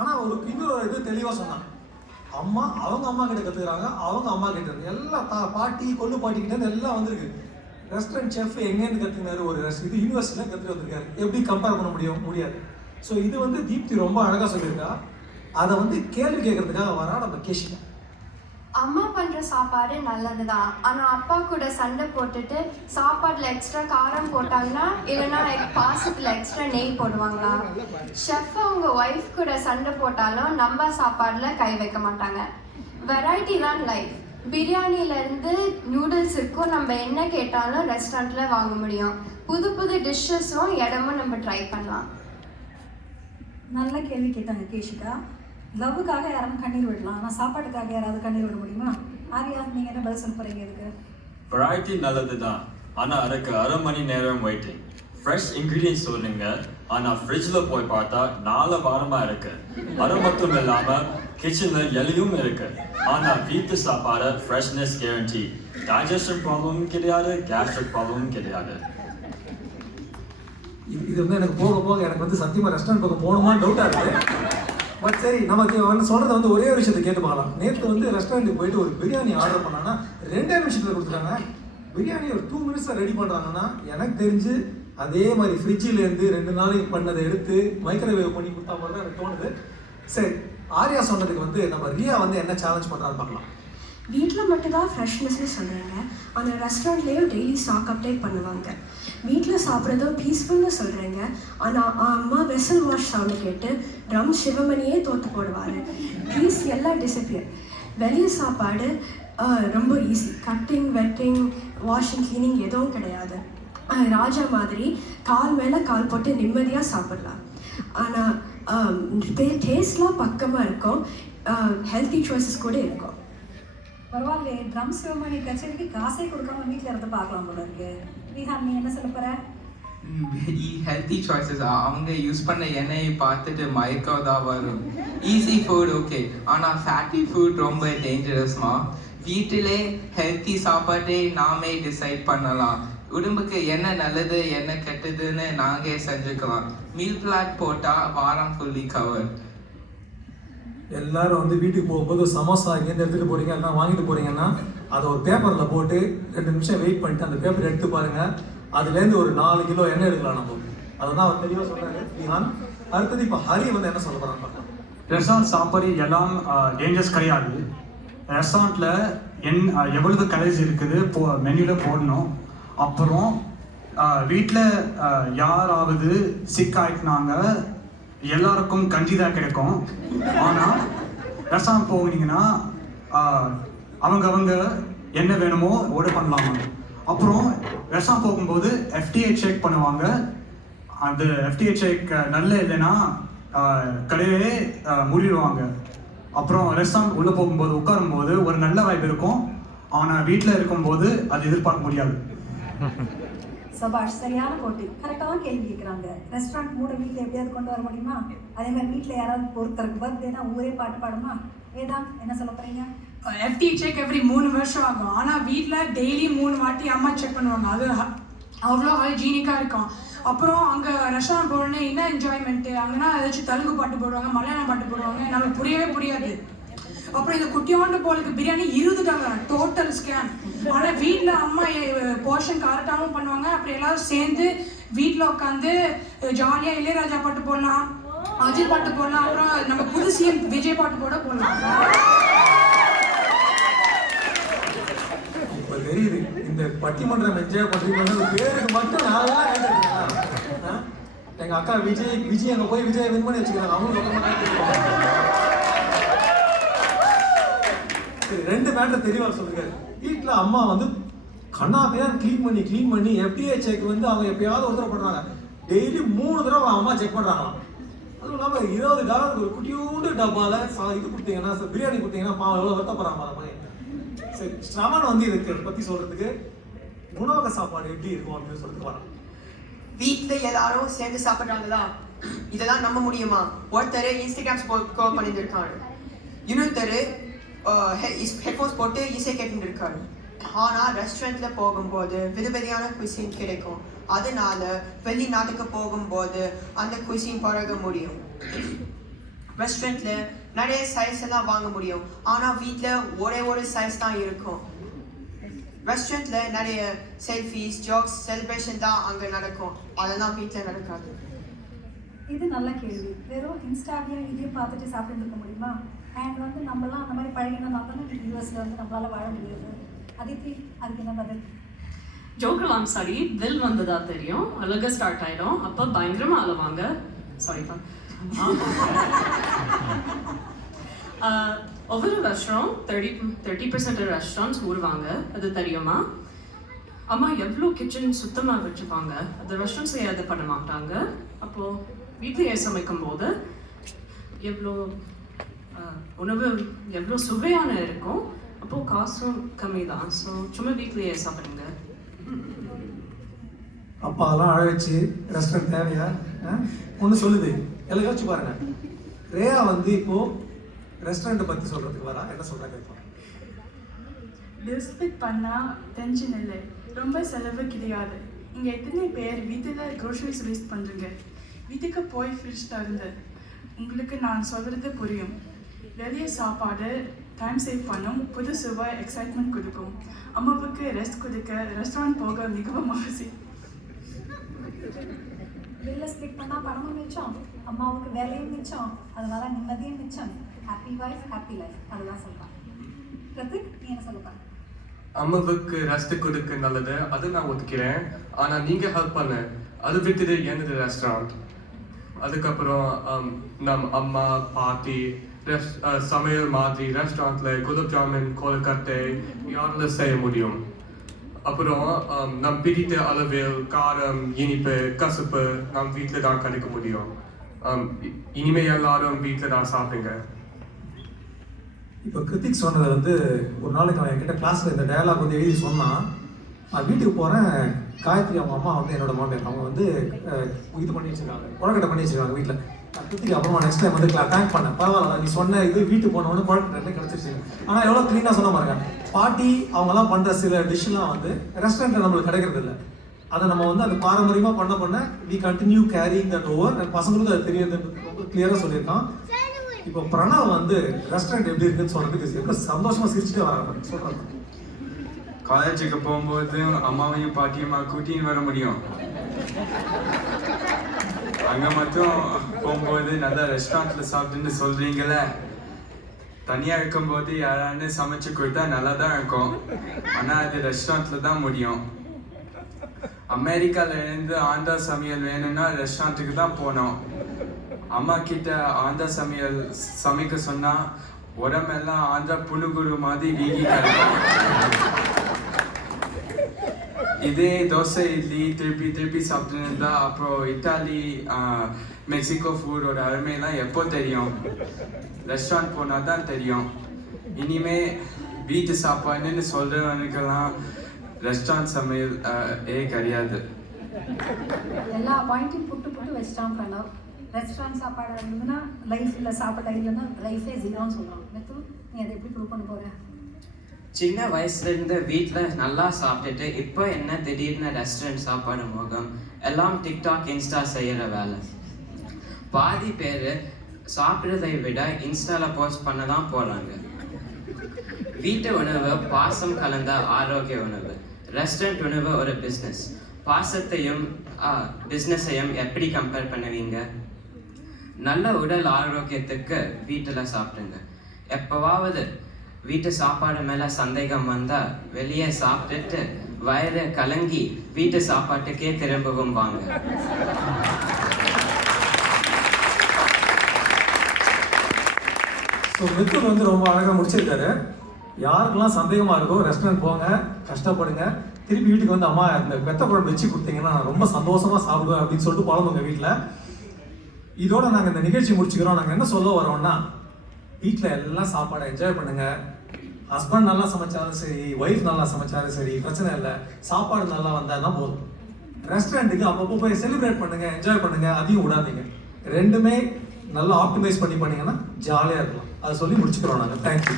ஆனால் ஒரு இன்னொரு இது தெளிவாக சொன்னாங்க, அம்மா அவங்க அம்மா கிட்ட கற்றுக்குறாங்க, அவங்க அம்மா கிட்ட எல்லாம் பாட்டி கொள்ளு பாட்டிக்கிட்டேருந்து எல்லாம் வந்திருக்கு. ரெஸ்டாரண்ட் செஃப் எங்கேருந்து கற்றுக்கினாரு, ஒரு இது யூனிவர்சிட்டியில் கற்றுட்டு வந்திருக்காரு. எப்படி கம்பேர் பண்ண முடியாது. ஸோ இது வந்து தீப்தி ரொம்ப அழகாக சொல்லியிருக்கா. அதை வந்து கேள்வி கேட்கறதுக்காக வரா நம்ம கேஷிகா. அம்மா பண்ணுற சாப்பாடு நல்லது தான், ஆனால் அப்பா கூட சண்டை போட்டுட்டு சாப்பாட்டில் எக்ஸ்ட்ரா காரம் போட்டாங்கன்னா இல்லைன்னா பாசத்தில் எக்ஸ்ட்ரா நெய் போடுவாங்களா? ஷெஃப் அவங்க ஒய்ஃப் கூட சண்டை போட்டாலும் நம்ம சாப்பாடில் கை வைக்க மாட்டாங்க. வெரைட்டி தான் லைஃப். பிரியாணிலேருந்து நூடுல்ஸ் இருக்கும், நம்ம என்ன கேட்டாலும் ரெஸ்டாரண்ட்டில் வாங்க முடியும். புது புது டிஷ்ஷஸும் இடமும் நம்ம ட்ரை பண்ணலாம். நல்ல கேள்வி கேட்டாங்க கேஷிகா. லவ்வுக்காக யாரும் கண்ணீர் விடலாம், ஆனால் சாப்பாட்டுக்காக யாராவது கண்ணீர் விட முடியுமா? ஆரியா, நீங்கள் என்ன பதில் சொல்ல போகிறீங்க இதுக்கு? வெரைட்டி நல்லது தான், ஆனால் அதுக்கு 1/2 மணி நேரம் வெயிட்டிங். ஃப்ரெஷ் இன்க்ரீடியன்ஸ் சொல்லுங்க, ஆனால் ஃப்ரிட்ஜில் போய் பார்த்தா 4 வாரமாக இருக்கு. அது மட்டும் இல்லாமல் கிச்சனில் எலியும் இருக்கு. ஆனால் வீட்டு சாப்பாடு ஃப்ரெஷ்னஸ் கேரண்டி. டைஜஷன் ப்ராப்ளமும் கிடையாது, கேஸ்ட்ரிக் ப்ராப்ளமும் கிடையாது. இது வந்து எனக்கு போக போக எனக்கு வந்து சத்தியமாக ரெஸ்டாரண்ட் பக்கம் போகணுமான்னு டவுட்டாக இருக்குது. பட் சரி, நமக்கு சொல்கிறத வந்து ஒரே விஷயத்தை கேட்டு பார்க்கலாம். நேற்று வந்து ரெஸ்டாரண்ட்டுக்கு போயிட்டு ஒரு பிரியாணி ஆர்டர் பண்ணாங்கன்னா 2 நிமிஷத்தில் கொடுத்துட்டாங்க. பிரியாணி ஒரு 2 மினிட்ஸில் ரெடி பண்ணுறாங்கன்னா எனக்கு தெரிஞ்சு அதே மாதிரி ஃப்ரிட்ஜிலேருந்து 2 நாளைக்கு பண்ணதை எடுத்து மைக்ரோவேவ் பண்ணி கொடுத்தா மாதிரி தான் எனக்கு தோணுது. சரி, ஆர்யா சொன்னதுக்கு வந்து நம்ம ரியா வந்து என்ன சேலஞ்ச் பண்ணுறான்னு பார்க்கலாம். வீட்டில் மட்டும்தான் ஃப்ரெஷ்னஸ்னு சொல்கிறாங்க, அந்த ரெஸ்டாரண்ட்லேயும் டெய்லி ஸ்டாக் அப்டேட் பண்ணுவாங்க. வீட்டில் சாப்பிட்றதும் பீஸ்ஃபுல்னு சொல்கிறீங்க, ஆனால் அம்மா வெசல் வாஷ் சவுண்டு கேட்டு ட்ரம் சிவமணியே தோற்று போடுவார். ப்ளீஸ் எல்லாம் டிஸப்பியர். வெளியே சாப்பாடு ரொம்ப easy. Cutting, wedding, washing, cleaning எதுவும் கிடையாது. ராஜா மாதிரி கால் மேலே கால் போட்டு நிம்மதியாக சாப்பிட்லாம். ஆனால் டேஸ்ட்லாம் பக்கமாக இருக்கும், ஹெல்த்தி சாய்ஸஸ் கூட இருக்கும். பரவாயில்லையே, ட்ரம் சிவமணி கச்சேரிக்கு காசே கொடுக்காம வீட்டில் இருந்து பார்க்கலாம் போல இருக்கு. விஹான், நீ என்ன சொல்ல போற? ஹெல்த்தி சாய்ஸஸ் அவங்க யூஸ் பண்ண எண்ணெயை பார்த்துட்டு மயக்கம் தான் வரும். ஈஸி ஃபுட் ஓகே, ஆனால் ஃபேட்டி ஃபுட் ரொம்ப டேஞ்சரஸ்மா. வீட்டிலே ஹெல்த்தி சாப்பாட்டே நாமே டிசைட் பண்ணலாம். உடம்புக்கு என்ன நல்லது என்ன கெட்டதுன்னு நாங்கள் செஞ்சுக்கலாம். மீல் பிளான் போட்டால் வாரம் ஃபுல்லி கவர். எல்லாரும் வந்து வீட்டுக்கு போகும்போது சமோசா இங்கேருந்து எடுத்துகிட்டு போகிறீங்க, எல்லாம் வாங்கிட்டு போகிறீங்கன்னா அதை ஒரு பேப்பரில் போட்டு 2 நிமிஷம் வெயிட் பண்ணிட்டு அந்த பேப்பர் எடுத்து பாருங்கள். அதுலேருந்து ஒரு 4 கிலோ எண்ணெய் எடுக்கலாம் நம்ம. அதுதான் அவர் தெளிவாக சொல்கிறாரு விஹான். அடுத்தது இப்போ ஹரி வந்து என்ன சொல்ல போகிறான்னு பார்க்கலாம். ரெஸ்டாரண்ட் சாப்பாடு எல்லாம் டேஞ்சர்ஸ் கிடையாது. ரெஸ்டாரண்ட்டில் எவ்வளவு கலர்ஸ் இருக்குது மெனுவில் போடணும். அப்புறம் வீட்டில் யாராவது சிக் ஆகிட்டுனாங்க எல்லாருக்கும் கஞ்சி தான் கிடைக்கும். ஆனால் ரெஸ்டாரண்ட் போனீங்கன்னா அவங்க என்ன வேணுமோ ஆர்டர் பண்ணலாமா. அப்புறம் ரெஸ்டாரண்ட் போகும்போது FTA செக் பண்ணுவாங்க. அந்த FTA செக் நல்ல இல்லைன்னா கடையே மூடிடுவாங்க. அப்புறம் ரெஸ்டாரண்ட் உள்ளே போகும்போது உட்காரும்போது ஒரு நல்ல வைப் இருக்கும், ஆனால் வீட்டில் இருக்கும்போது அது எதிர்பார்க்க முடியாது. சபாஷ், சரியான போட்டி. கரெக்டாக கேள்வி கேட்குறாங்க. ரெஸ்டாரண்ட் மூட வீட்டில் எப்படியாவது கொண்டு வர முடியுமா? அதே மாதிரி வீட்டில் யாராவது ஒருத்தருக்கு பர்த்டேனா ஊரே பாட்டு பாடுமா? வேதாந்த், என்ன சொல்ல போகிறீங்க? FT செக் எவ்ரி 3 வருஷம் ஆகும். ஆனால் வீட்டில் டெய்லி 3 வாட்டி அம்மா செக் பண்ணுவாங்க. அது அவ்வளோ ஹைஜீனிக்காக இருக்கும். அப்புறம் அங்கே ரெஸ்டாரண்ட் போனோடனே என்ன என்ஜாய்மெண்ட்டு, அங்கேனா ஏதாச்சும் தெலுங்கு பாட்டு போடுவாங்க, மலையாளம் பாட்டு போடுவாங்க, நம்மளுக்கு புரியவே புரியாது. அப்புறம் இந்த குட்டியோண்டு போலுக்கு பிரியாணி 20 டாலர் டோட்டல் ஸ்கேம். ஆனால் வீட்டில் அம்மா போர்ஷன் கரெக்டாகவும் பண்ணுவாங்க. அப்புறம் எல்லாரும் சேர்ந்து வீட்டில் உட்காந்து ஜாலியாக இளையராஜா பாட்டு போடலாம், அஜய் பாட்டு போடலாம், அப்புறம் நம்ம புது CM விஜய் பாட்டு போடலாம். இப்போ தெரியுது இந்த பட்டிமன்றம் என்ஜாய் பண்ணுறீங்க பேருக்கு மட்டும் நான் எங்கள் அக்கா விஜய் அங்கே போய் விஜய் வின் பண்ணி வச்சுக்கிறாங்க. அவங்களுக்கு 2 மேட்டர் தெளிவாக சொல்லுங்க. வீட்டில் அம்மா வந்து கண்ணாப்பையாக க்ளீன் பண்ணி FTA செக் வந்து அவங்க எப்பயாவது ஒரு தடவை பண்ணுறாங்க. டெய்லி 3 தடவை அம்மா செக் பண்ணுறாங்களாம். அதுவும் இல்லாமல் 20 டாலருக்கு ஒரு குட்டியூண்டு டப்பாவில் இது கொடுத்தீங்கன்னா, பிரியாணி கொடுத்தீங்கன்னா எவ்வளோ வருத்தப்படுறாங்க அந்த மாதிரி. சரி, ஸ்ரவன் வந்து இதுக்கு பற்றி சொல்கிறதுக்கு உணவக சாப்பாடு எப்படி இருக்கும் அப்படின்னு சொல்லிட்டு வரோம். வீட்டில் எல்லாரும் சேர்ந்து சாப்பிட்றாங்களா? இதெல்லாம் நம்ப முடியுமா? ஒருத்தர் இன்ஸ்டாகிராம் ஸ்க்ரோல் பண்ணிட்டு இருக்காரு, இன்னொருத்தர் ஹெட்ஃபோன்ஸ் போட்டு இசை கேட்டு இருக்காரு. ஆனால் ரெஸ்டாரண்ட்டில் போகும்போது விதவிதையான குயிசின் கிடைக்கும். அதனால வெளிநாட்டுக்கு போகும்போது அந்த குயிசின் பழக முடியும். ரெஸ்டாரண்ட்ல நிறைய சைஸ் எல்லாம் வாங்க முடியும், ஆனா வீட்ல ஒரே ஒரு சைஸ் தான் இருக்கும். ரெஸ்டாரண்ட்ல நிறைய செல்ஃபீஸ், ஜோக்ஸ், செலிப்ரேஷன் தான் அங்க நடக்கும், அதெல்லாம் வீட்ல நடக்காது. இது நல்ல கேள்வி. வெறும் இன்ஸ்டாவையும் இதையும் பார்த்துட்டு சாப்பிட்டு இருக்க முடியுமா? அண்ட் வந்து நம்மலாம் அந்த மாதிரி பழகினோம்னா தானே யூஎஸ்ல வந்து நம்மளால வாழ முடியாது. அதித்தி, அதுக்கு என்ன பதில்? ஜோக்கெல்லாம் சரி, பில் வந்ததா தெரியும், அழகா ஸ்டார்ட் ஆயிடும், அப்போ பயங்கரமா அழுவாங்க. சாரிப்பா. ஒவ்வொரு ரெஸ்டாரண்ட் 30% ரெஸ்டாரண்ட்ஸ் மூடுவாங்க, அது தெரியுமா? அம்மா எவ்வளோ கிச்சன் சுத்தமாக வச்சுப்பாங்க, அது ரெஸ்டாரண்ட்ஸ் எது பண்ண மாட்டாங்க. அப்போது வீட்டிலேயே சமைக்கும் போது எவ்வளோ உணவு எவ்வளோ சுவையான இருக்கும், அப்போது காசும் கம்மி தான். ஸோ சும்மா வீட்டிலேயே சாப்பிடுங்க. அப்பாலாம் அழ வச்சு ரெஸ்டாரண்ட் தேவையா? ஒன்று சொல்லுது, எல்லாம் யோசிச்சு பாருங்க. ரேயா வந்து இப்போ ரெஸ்டாரண்ட்டை பற்றி சொல்கிறதுக்கு வரா, என்ன சொல்கிறாங்க இப்போ? டிஸ்பிட் பண்ணால் டென்ஷன் இல்லை, ரொம்ப செலவு கிடையாது. இங்கே எத்தனை பேர் வீட்டில் க்ரோசரிஸ் வேஸ்ட் பண்ணுறீங்க? வீட்டுக்கு போய் ஃப்ரிட்ஜ் தருந்து உங்களுக்கு நான் சொல்கிறது புரியும். வெளியே சாப்பாடு டைம் சேவ் பண்ணும், புது சுவை எக்ஸைட்மெண்ட் கொடுக்கும். அம்மாவுக்கு ரெஸ்ட் கொடுக்க ரெஸ்டாரண்ட் போக மிகவும் அவசியம். பில்லை ஸ்பிட் பண்ணால் பணமும் மிச்சம், அம்மாவுக்கு வேலையும் மிச்சம், அதனால நிம்மதியும் மிச்சம். ஹாப்பி வைஃப் ஹாப்பி லைஃப், அதுதான் சொல்கிறான். பிரதீப், நீ என்ன சொல்லுப்பா? அம்மாவுக்கு ரெஸ்ட் கொடுக்க நல்லது, அது நான் ஒத்துக்கிறேன். ஆனால் நீங்கள் ஹெல்ப் பண்ண அது விட்டுது என்னது ரெஸ்டாரண்ட். அதுக்கப்புறம் நம் அம்மா பாட்டி சமையல் மாதிரி ரெஸ்டாரண்ட்டில் குலோப் ஜாமுன் கொழுக்கட்டை யாரால் செய்ய முடியும். அப்புறம் நம் பிடித்த அளவில் காரம், இனிப்பு, கசப்பு நம் வீட்டில் தான் கிடைக்க முடியும். இனிமேல் எல்லாரும் வீட்டில் தான் சாப்பிடுங்க. இப்போ கிருத்திக் சொன்னதை வந்து ஒரு நாளைக்கு அவன் என்கிட்ட கிளாஸில் இந்த டயலாக் வந்து எழுதி சொன்னான். நான் வீட்டுக்கு போகிறேன், காயத்ரி அவங்க அம்மா வந்து என்னோட மாட்டேன் அவங்க வந்து இது பண்ணி வச்சுருக்காங்க, குழக்கட்டை பண்ணி வச்சுருக்காங்க வீட்டில். நான் கிருத்திக் அப்புறமா நெக்ஸ்ட் டைம் வந்து தேங்க் பண்ணேன், பரவாயில்ல நீ சொன்ன இது வீட்டுக்கு போனவொன்னு குழக்கட்டை கிடச்சிருச்சு. ஆனால் எவ்வளோ க்ளீனாக சொன்ன பாருங்க. பாட்டி அவங்கெல்லாம் பண்ணுற சில டிஷ்ஷெலாம் வந்து ரெஸ்டாரண்ட்டில் நம்மளுக்கு கிடைக்கிறது இல்லை. அதை நம்ம வந்து அந்த பாரம்பரியமாக பண்ண we continue carrying that over. பசங்களுக்கு அது தெரியுது, ரொம்ப கிளியராக சொல்லியிருக்கான். இப்போ பிரணவ் வந்து ரெஸ்டாரண்ட் எப்படி இருக்குன்னு சொல்றதுக்கு ரொம்ப சந்தோஷமா சிரிச்சுட்டே வராங்க. சொல்றாங்க, காலேஜுக்கு போகும்போது அம்மாவையும் பாட்டியுமா கூட்டின்னு வர முடியும். அங்கே மட்டும் போகும்போது நல்லா ரெஸ்டாரண்ட்ல சாப்பிட்டுன்னு சொல்றீங்களே, தனியாக இருக்கும்போது யாரான்னு சமைச்சு கொடுத்தா நல்லா தான் இருக்கும், ஆனால் அது ரெஸ்டாரண்ட்ல தான் முடியும். அமெரிக்கால இருந்து ஆந்திரா சமையல் வேணும்னா ரெஸ்டாரண்ட்டுக்கு தான் போனோம். அம்மா கிட்ட ஆந்திரா சமையல் சமைக்க சொன்னா உடம்பெல்லாம் ஆந்திரா புனுகுரு மாதிரி வீங்கி கிடைக்கும். இதே தோசை இட்லி திருப்பி சாப்பிட்டு இருந்தா அப்புறம் இட்டாலி மெக்சிகோ ஃபுட்டோட அருமையெல்லாம் எப்போ தெரியும்? ரெஸ்டாரண்ட் போனால் தான் தெரியும். இனிமே வீட்டு சாப்பாடுன்னு சொல்றவனுக்கெல்லாம் ரெஸ்டாரண்ட் சமையல் கிடையாது. எல்லா பாயிண்ட்டையும் புட்டு வச்சிட்டான் பிரணவ். ரெஸ்டாரண்ட் சாப்பாடு இருந்ததுன்னா லைஃப் இல்லை, சாப்பாடு இல்லைன்னா லைஃபே ஜீரோன்னு சொல்கிறான். மெத்து, நீ அதை எப்படி ப்ரூவ் பண்ண போகிற? சின்ன வயசுலேருந்து வீட்டில் நல்லா சாப்பிட்டுட்டு இப்போ என்ன திடீர்னு ரெஸ்டாரண்ட் சாப்பாடு மோகம், எல்லாம் டிக்டாக் இன்ஸ்டா செய்கிற வேலை. பாதி பேர் சாப்பிட்றதை விட இன்ஸ்டாவில் போஸ்ட் பண்ண தான் போகிறாங்க. வீட்டு உணவு பாசம் கலந்த ஆரோக்கிய உணவு, ரெஸ்டாரண்ட் உணவு ஒரு பிஸ்னஸ். பாசத்தையும் பிஸ்னஸையும் எப்படி கம்பேர் பண்ணுவீங்க? நல்ல உடல் ஆரோக்கியத்துக்கு வீட்டில் சாப்பிடுங்க. எப்போவாவது வீட்டு சாப்பாடு மேலே சந்தேகம் வந்தால் வெளியே சாப்பிட்டுட்டு வயிறு கலங்கி வீட்டு சாப்பாட்டுக்கே திரும்பவும் வாங்க. ஸோ மித்தூர் வந்து ரொம்ப அழகாக முடிச்சிருக்காரு. யாருக்கெல்லாம் சந்தேகமாக இருக்கோ ரெஸ்டாரண்ட் போங்க, கஷ்டப்படுங்க, திருப்பி வீட்டுக்கு வந்து அம்மா இந்த வெத்த குழம்பு வச்சு கொடுத்தீங்கன்னா நான் ரொம்ப சந்தோஷமாக சாப்பிடுவேன் அப்படின்னு சொல்லிட்டு புலம்புங்க வீட்டில். இதோட நாங்கள் இந்த நிகழ்ச்சி முடிச்சுக்கிறோம். நாங்கள் என்ன சொல்ல வரோம்னா, வீட்டில் எல்லாம் சாப்பாடை என்ஜாய் பண்ணுங்க. ஹஸ்பண்ட் நல்லா சமைச்சாலும் சரி, ஒய்ஃப் நல்லா சமைச்சாலும் சரி, பிரச்சனை இல்லை. சாப்பாடு நல்லா வந்தால் தான் போதும். ரெஸ்டாரண்ட்டுக்கு அப்பப்போ போய் செலிப்ரேட் பண்ணுங்க, என்ஜாய் பண்ணுங்க, அதையும் விடாதீங்க. ரெண்டுமே நல்லா ஆப்டிமைஸ் பண்ணீங்கன்னா ஜாலியாக இருக்கலாம். அதை சொல்லி முடிச்சுக்கிறோம் நாங்கள். தேங்க்யூ.